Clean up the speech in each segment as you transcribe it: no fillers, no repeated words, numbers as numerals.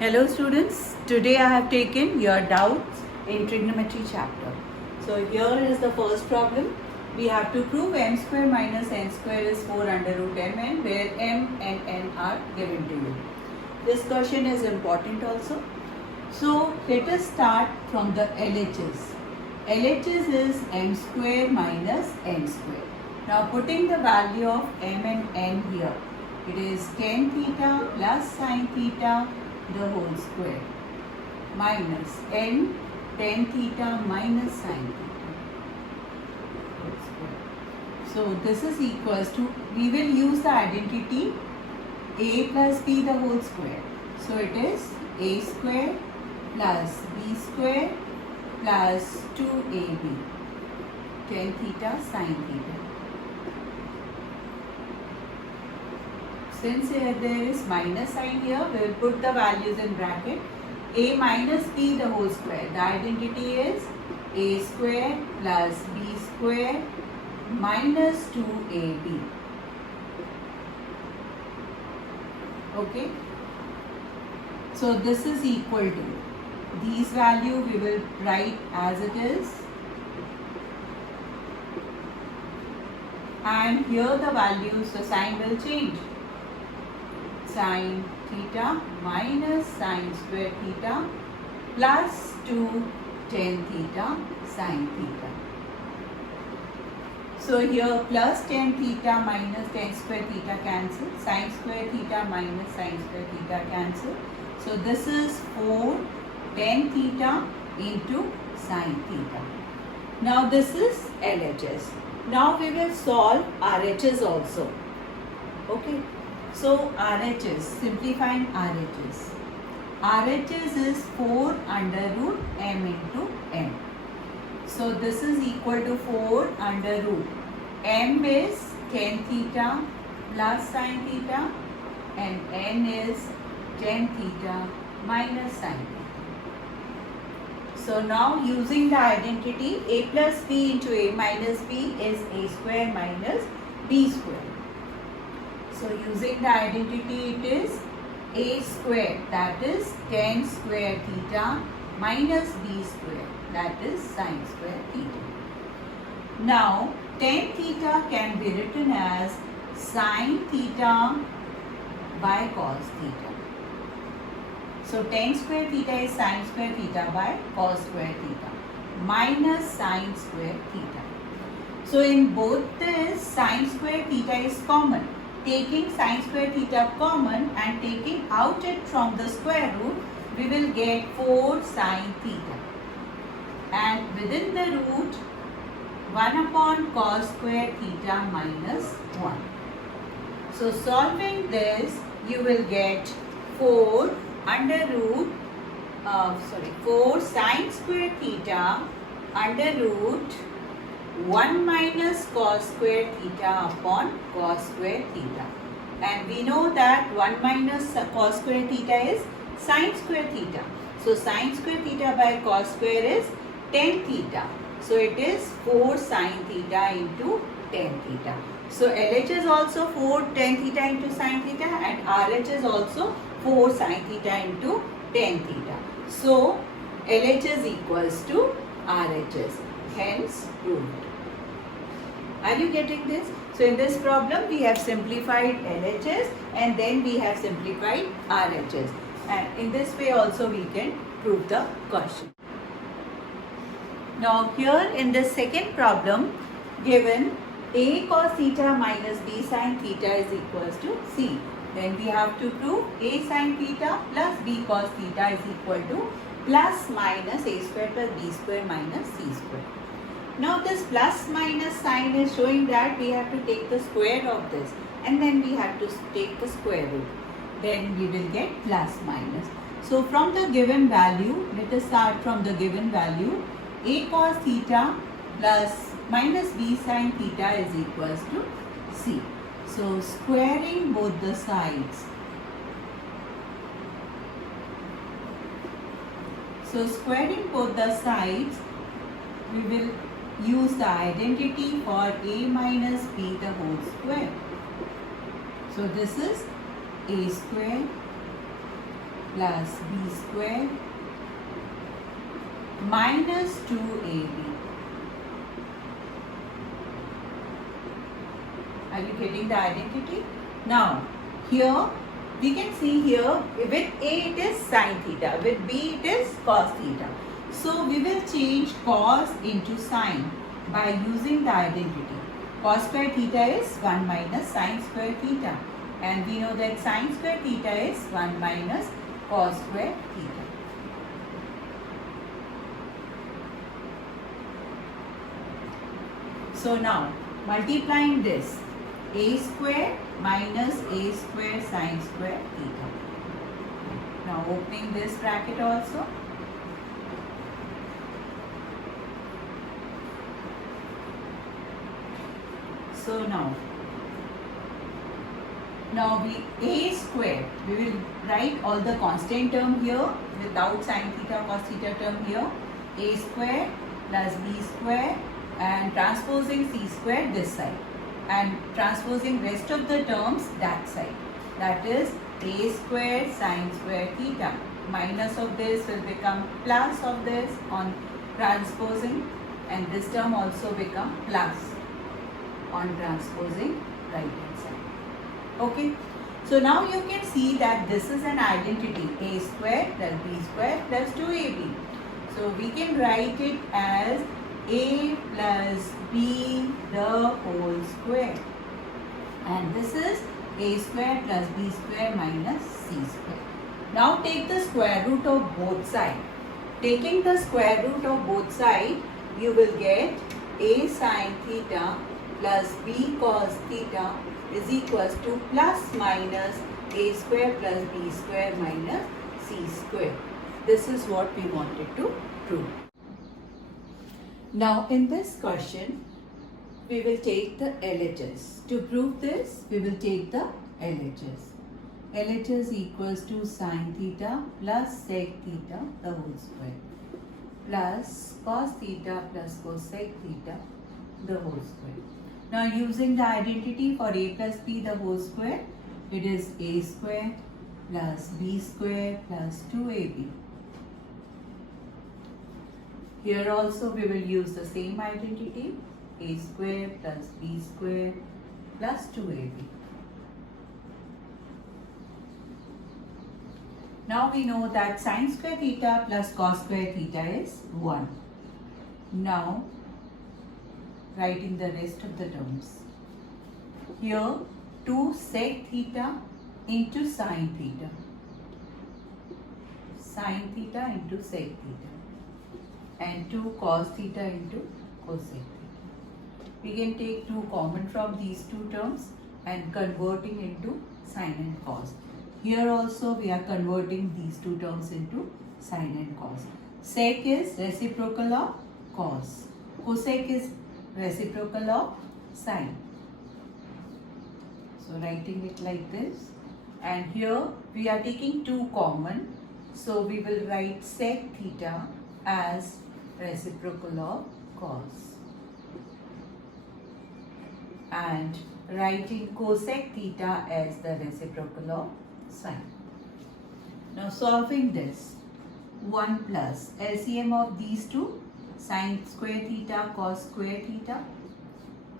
Hello students, today I have taken your doubts in trigonometry chapter. So here is the first problem. We have to prove m square minus n square is 4 under root mn where m and n are given to you. This question is important also. So let us start from the LHS. LHS is m square minus n square. Now putting the value of m and n here, it is tan theta plus sin theta the whole square minus n tan theta minus sin theta whole square. So this is equals to, we will use the identity a plus b the whole square. So it is a square plus b square plus 2ab tan theta sin theta. Since here there is minus sign here, we will put the values in bracket. A minus b the whole square. The identity is a square plus b square minus 2ab. Okay. So this is equal to, these value we will write as it is. And here the values, the sign will change. Sin theta minus sin square theta plus 2 tan theta sin theta. So here plus tan theta minus tan square theta cancel, sin square theta minus sin square theta cancel. So this is 4 tan theta into sin theta. Now this is LHS. Now we will solve RHS also. Okay. So RHS, simplifying RHS. RHS is 4 under root m into n. So this is equal to 4 under root. M is tan theta plus sin theta and n is tan theta minus sin theta. So now using the identity a plus b into a minus b is a square minus b square. So using the identity it is a square, that is tan square theta minus b square, that is sin square theta. Now tan theta can be written as sin theta by cos theta. So tan square theta is sin square theta by cos square theta minus sin square theta. So in both this sin square theta is common. Taking sin square theta common and taking out it from the square root, we will get 4 sin theta. And within the root, 1 upon cos square theta minus 1. So solving this, you will get 4 under root, 4 sin square theta under root 1 minus cos square theta upon cos square theta. And we know that 1 minus cos square theta is sin square theta. So sin square theta by cos square is tan theta. So it is 4 sin theta into tan theta. So LH is also 4 tan theta into sin theta and RH is also 4 sin theta into tan theta. So LH is equals to RHS. Hence proved. Are you getting this? So in this problem we have simplified LHS and then we have simplified RHS. And in this way also we can prove the question. Now here in the second problem, given a cos theta minus b sin theta is equals to c. Then we have to prove a sin theta plus b cos theta is equal to plus minus a square plus b square minus c square. Now this plus minus sign is showing that we have to take the square of this and then we have to take the square root. Then we will get plus minus. So from the given value, let us start from the given value. A cos theta plus minus b sin theta is equals to c. So squaring both the sides. So squaring both the sides, we will use the identity for a minus b the whole square. So this is a square plus b square minus 2ab. Are you getting the identity? Now, here we can see here with A it is sin theta, with B it is cos theta. So, we will change cos into sin by using the identity. Cos square theta is 1 minus sin square theta, and we know that sin square theta is 1 minus cos square theta. So, now multiplying this, a square minus a square sin square theta. Now opening this bracket also. So now we a square, we will write all the constant term here without sin theta cos theta term here. A square plus b square and transposing c square this side, and transposing rest of the terms that side. That is a square sin square theta. Minus of this will become plus of this on transposing, and this term also become plus on transposing right hand side. Okay. So now you can see that this is an identity, a square plus b square plus 2ab. So we can write it as a plus b the whole square, and this is a square plus b square minus c square. Now take the square root of both sides. Taking the square root of both sides, you will get a sin theta plus b cos theta is equals to plus minus a square plus b square minus c square. This is what we wanted to prove. Now in this question, we will take the LHS. To prove this, we will take the LHS. LHS equals to sin theta plus sec theta the whole square plus cos theta plus cosec theta the whole square. Now using the identity for a plus b the whole square, it is a square plus b square plus 2ab. Here also we will use the same identity, a square plus b square plus 2ab. Now we know that sin square theta plus cos square theta is 1. Now writing the rest of the terms. Here 2 sec theta into sin theta. Sin theta into sec theta. And 2 cos theta into cosec theta. We can take 2 common from these two terms and converting into sin and cos. Here also we are converting these two terms into sin and cos. Sec is reciprocal of cos. Cosec is reciprocal of sin. So writing it like this. And here we are taking 2 common. So we will write sec theta as reciprocal of cos. And writing cosec theta as the reciprocal of sin. Now solving this, 1 plus LCM of these two, sin square theta cos square theta.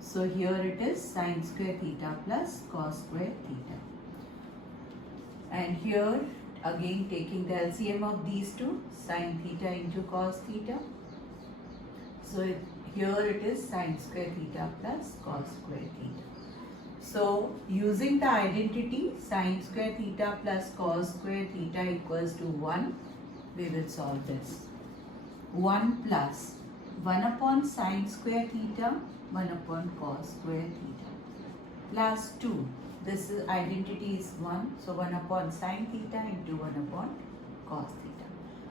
So here it is sin square theta plus cos square theta. And here again taking the LCM of these two, sin theta into cos theta. So here it is sin square theta plus cos square theta. So using the identity sin square theta plus cos square theta equals to 1, we will solve this. 1 plus 1 upon sin square theta, 1 upon cos square theta plus 2. This is identity is 1, so 1 upon sin theta into 1 upon cos theta.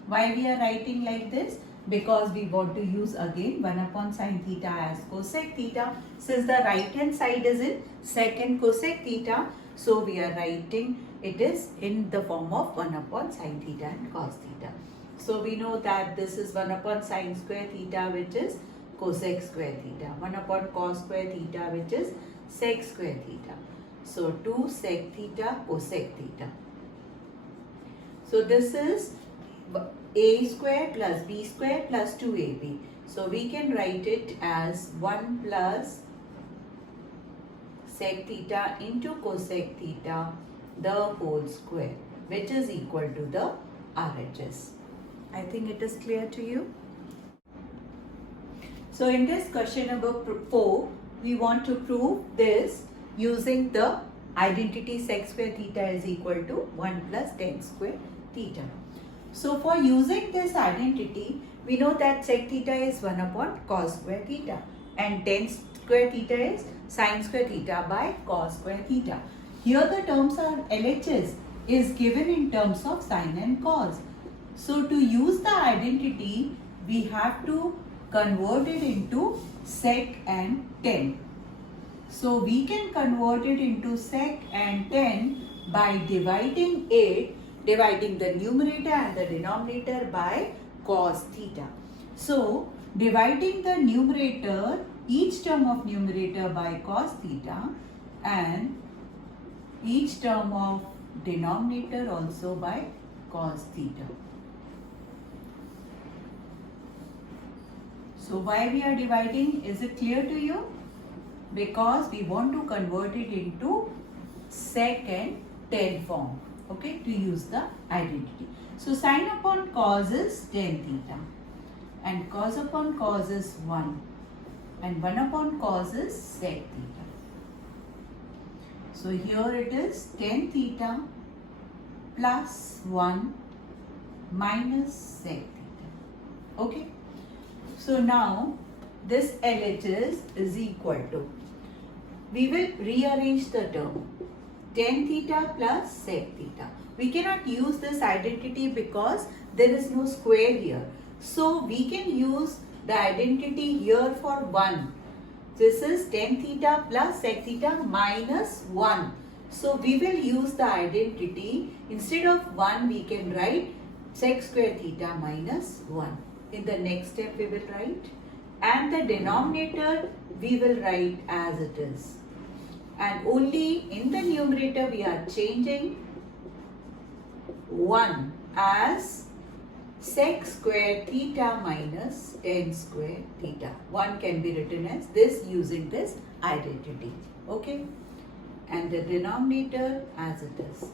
Why we are writing like this? Because we want to use again 1 upon sin theta as cosec theta. Since the right hand side is in sec and cosec theta, so we are writing it is in the form of 1 upon sin theta and cos theta. So we know that this is 1 upon sin square theta, which is cosec square theta. 1 upon cos square theta, which is sec square theta. So 2 sec theta cosec theta. So this is a square plus b square plus 2ab. So we can write it as 1 plus sec theta into cosec theta the whole square, which is equal to the RHS. I think it is clear to you. So in this question number 4, we want to prove this using the identity sec square theta is equal to 1 plus tan square theta. So for using this identity, we know that sec theta is 1 upon cos square theta and tan square theta is sin square theta by cos square theta. Here the terms are LHS is given in terms of sin and cos. So to use the identity, we have to convert it into sec and tan. So we can convert it into sec and tan by dividing the numerator and the denominator by cos theta. So dividing the numerator, each term of numerator by cos theta and each term of denominator also by cos theta. So why we are dividing? Is it clear to you? Because we want to convert it into sec and tan form, okay, to use the identity. So sin upon cos is tan theta and cos upon cos is 1 and 1 upon cos is sec theta. So here it is tan theta plus 1 minus sec theta, okay. So now this LHS is equal to, we will rearrange the term tan theta plus sec theta. We cannot use this identity because there is no square here. So we can use the identity here for 1. This is tan theta plus sec theta minus 1. So we will use the identity, instead of 1 we can write sec square theta minus 1. In the next step we will write, and the denominator we will write as it is, and only in the numerator we are changing 1 as sec square theta minus tan square theta. 1 can be written as this using this identity, okay, and the denominator as it is.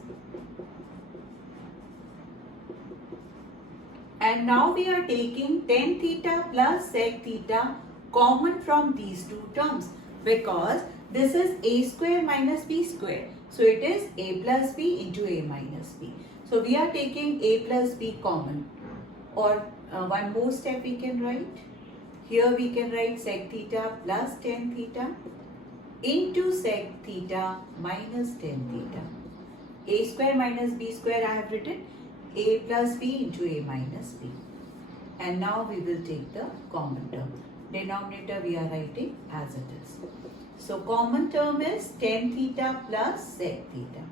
And now we are taking tan theta plus sec theta common from these two terms, because this is a square minus b square. So it is a plus b into a minus b. So we are taking a plus b common. Or one more step we can write. Here we can write sec theta plus tan theta into sec theta minus tan theta. A square minus b square I have written, a plus b into a minus b. And now we will take the common term. Denominator we are writing as it is. So common term is tan theta plus sec theta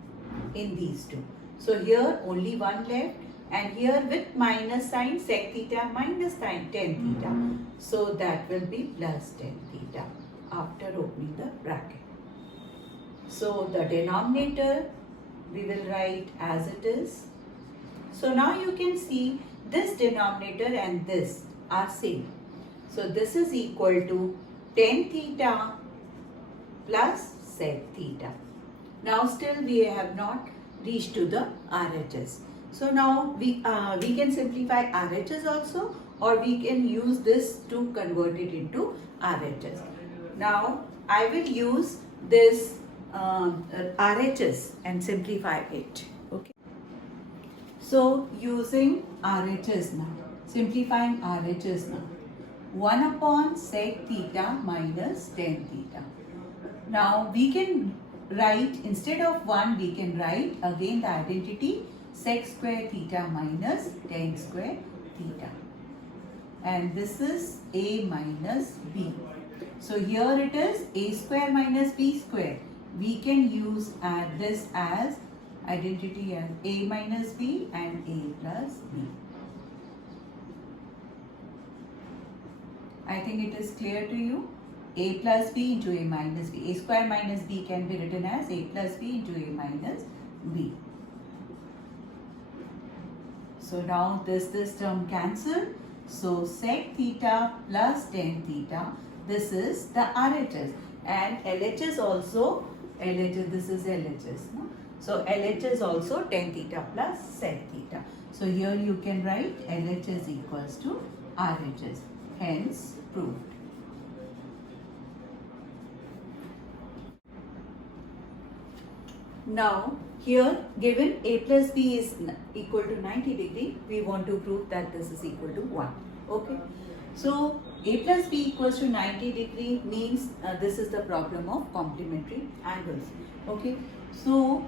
in these two. So here only 1 left, and here with minus sign sec theta minus tan theta. So that will be plus tan theta after opening the bracket. So the denominator we will write as it is. So now you can see this denominator and this are same. So this is equal to tan theta plus sec theta. Now still we have not reached to the RHS. So now we can simplify RHS also, or we can use this to convert it into RHS. Now I will use this RHS and simplify it. Okay. So using RHS now, simplifying RHS now. 1 upon sec theta minus tan theta. Now we can write, instead of 1 we can write again the identity sec square theta minus tan square theta. And this is a minus b. So here it is a square minus b square. We can use this as identity as a minus b and a plus b. I think it is clear to you. A plus b into a minus b. A square minus b can be written as a plus b into a minus b. So now this term cancel. So sec theta plus tan theta. This is the RHS, and LHS also, LHS, this is LHS. No? So LHS also tan theta plus sec theta. So here you can write LHS equals to RHS. Hence proved. Now here given a plus b is equal to 90 degree, we want to prove that this is equal to 1. Okay. So a plus b equals to 90 degree means this is the problem of complementary angles. Okay. So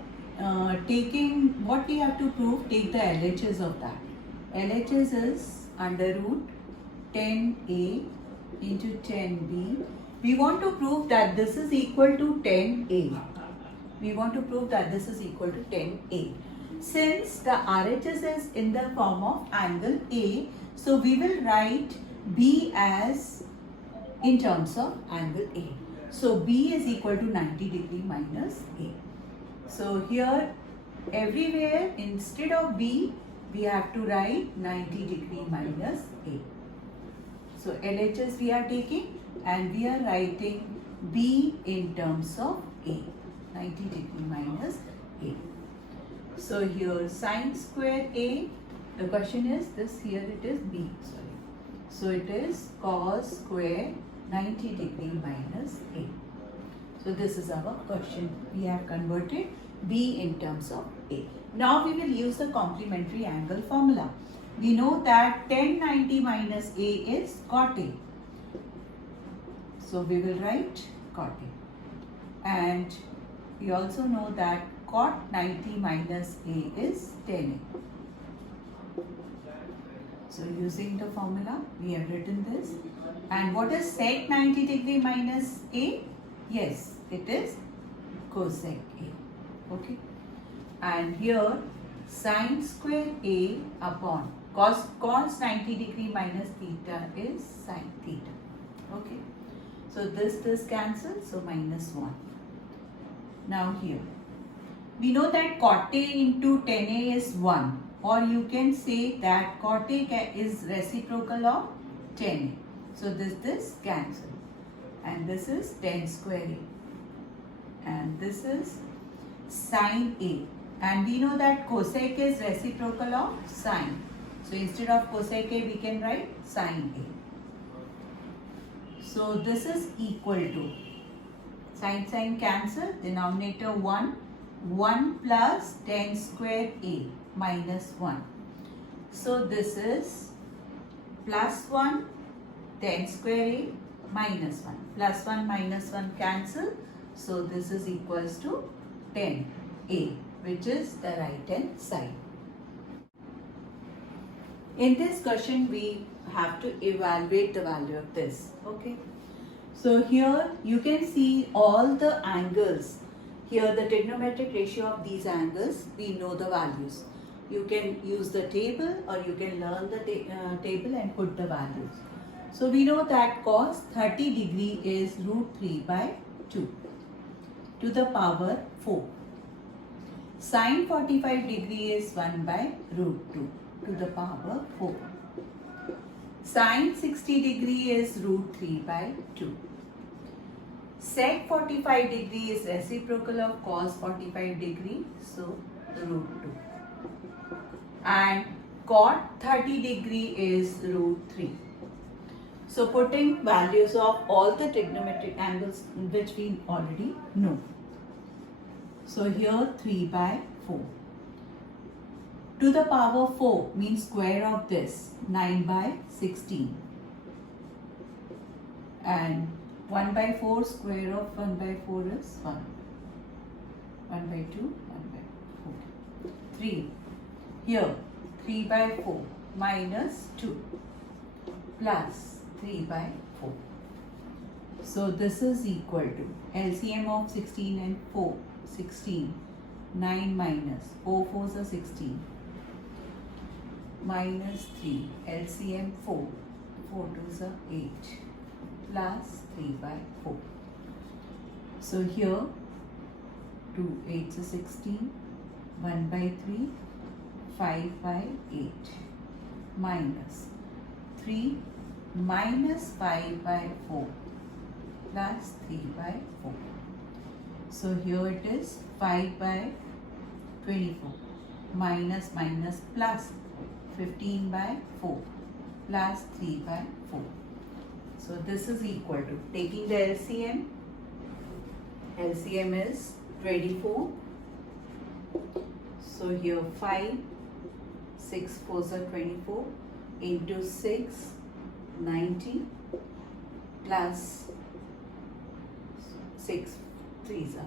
taking what we have to prove, take the LHS of that. LHS is under root 10a into 10b. We want to prove that this is equal to 10a. We want to prove that this is equal to 10a. Since the RHS is in the form of angle A, so we will write B as in terms of angle A. So B is equal to 90 degree minus A. So here everywhere instead of B, we have to write 90 degree minus A. So LHS we are taking and we are writing B in terms of A. 90 degree minus A. So here sine square A, the question is this, here it is B, sorry. So it is cos square 90 degree minus A. So this is our question. We have converted B in terms of A. Now we will use the complementary angle formula. We know that tan 90 minus A is cot A. So we will write cot A. And we also know that cot 90 minus A is tan A. So using the formula, we have written this. And what is sec 90 degree minus A? Yes, it is cosec A. Okay. And here sine square A upon cos 90 degree minus theta is sine theta. Okay. So this cancels, so minus 1. Now here, we know that cot A into tan A is 1, or you can say that cot A is reciprocal of tan A. So this cancel, and this is tan square A, and this is sine A, and we know that cosec is reciprocal of sine. So instead of cosec A, we can write sine A. So this is equal to sine cancel, denominator 1 plus tan square A minus 1. So this is plus 1 tan square A minus 1. Plus 1 minus 1 cancel. So this is equals to tan A, which is the right hand side. In this question, we have to evaluate the value of this. Okay. So here you can see all the angles. Here the trigonometric ratio of these angles, we know the values. You can use the table or you can learn the table and put the values. So we know that cos 30 degree is root 3 by 2 to the power 4. Sin 45 degree is 1 by root 2 to the power 4. Sin 60 degree is root 3 by 2. Sec 45 degree is reciprocal of cos 45 degree, so root 2. And cot 30 degree is root 3. So putting values of all the trigonometric angles which we already know. So here 3 by 4. To the power 4 means square of this, 9 by 16. And 1 by 4 square of 1 by 4 is 1. 1 by 2, 1 by 4. 3. Here 3 by 4 minus 2 plus 3 by 4. So this is equal to LCM of 16 and 4. 16. 9 minus 4 4s are 16. Minus 3. LCM 4. 4 2s are 8. Plus 3 by 4. So here 2 8s are 16. 1 by 3. 5 by 8 minus 3 minus 5 by 4 plus 3 by 4. So here it is 5 by 24 minus minus plus 15 by 4 plus 3 by 4. So this is equal to, taking the LCM, LCM is 24. So here 5, 6 4s are 24 into 6, 90 plus 6 3s are.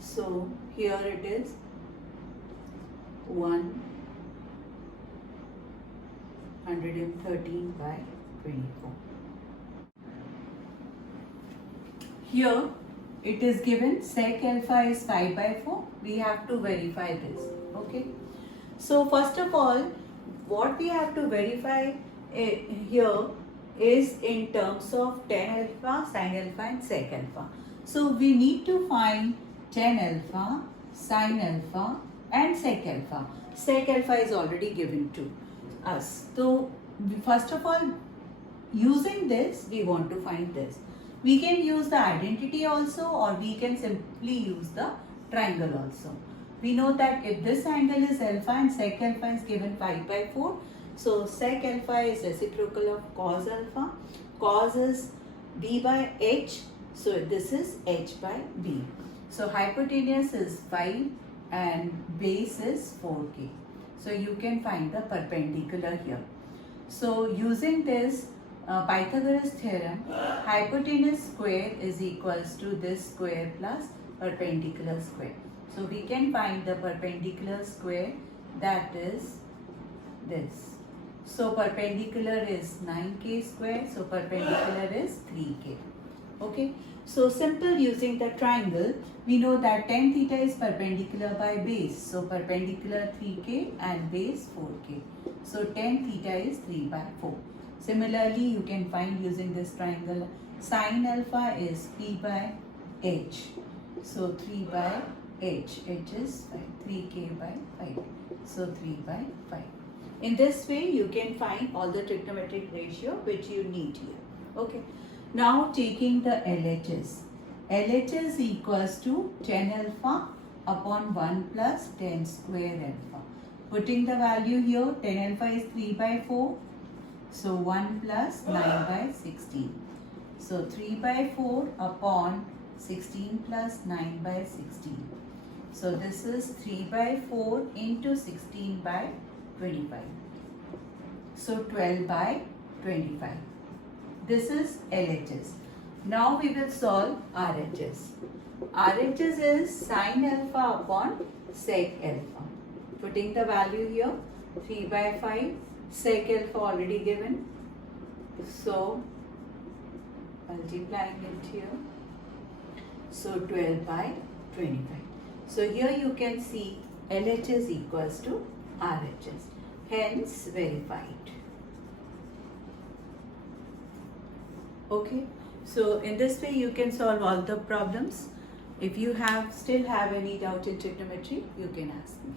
So here it is 113 by 24. Here it is given sec alpha is 5 by 4. We have to verify this. Okay. So first of all, what we have to verify here is in terms of tan alpha, sin alpha and sec alpha. So we need to find tan alpha, sin alpha and sec alpha. Sec alpha is already given to us. So first of all, using this, we want to find this. We can use the identity also, or we can simply use the triangle also. We know that if this angle is alpha and sec alpha is given 5 by 4, so sec alpha is reciprocal of cos alpha. Cos is b by h, so this is h by b. So hypotenuse is 5 and base is 4k. So you can find the perpendicular here. So using this Pythagoras theorem, hypotenuse square is equals to this square plus perpendicular square. So we can find the perpendicular square, that is this. So perpendicular is 9k square, so perpendicular is 3k. Okay. So simple, using the triangle, we know that tan theta is perpendicular by base. So perpendicular 3k and base 4k. So tan theta is 3 by 4. Similarly, you can find using this triangle, sin alpha is p by h. So 3 by h, h is 5, 3k by 5. So 3 by 5. In this way, you can find all the trigonometric ratio which you need here. Okay. Now taking the LHS. LHS equals to tan alpha upon 1 plus tan square alpha. Putting the value here, tan alpha is 3 by 4. So 1 plus 9 by 16. So 3 by 4 upon 16 plus 9 by 16. So this is 3 by 4 into 16 by 25. So 12 by 25. This is LHS. Now we will solve RHS. RHS is sin alpha upon sec alpha. Putting the value here, 3 by 5, sec alpha already given. So multiplying it here. So 12 by 25. So here you can see LHS equals to RHS. Hence verified. Okay. So in this way you can solve all the problems. If you still have any doubt in trigonometry, you can ask me.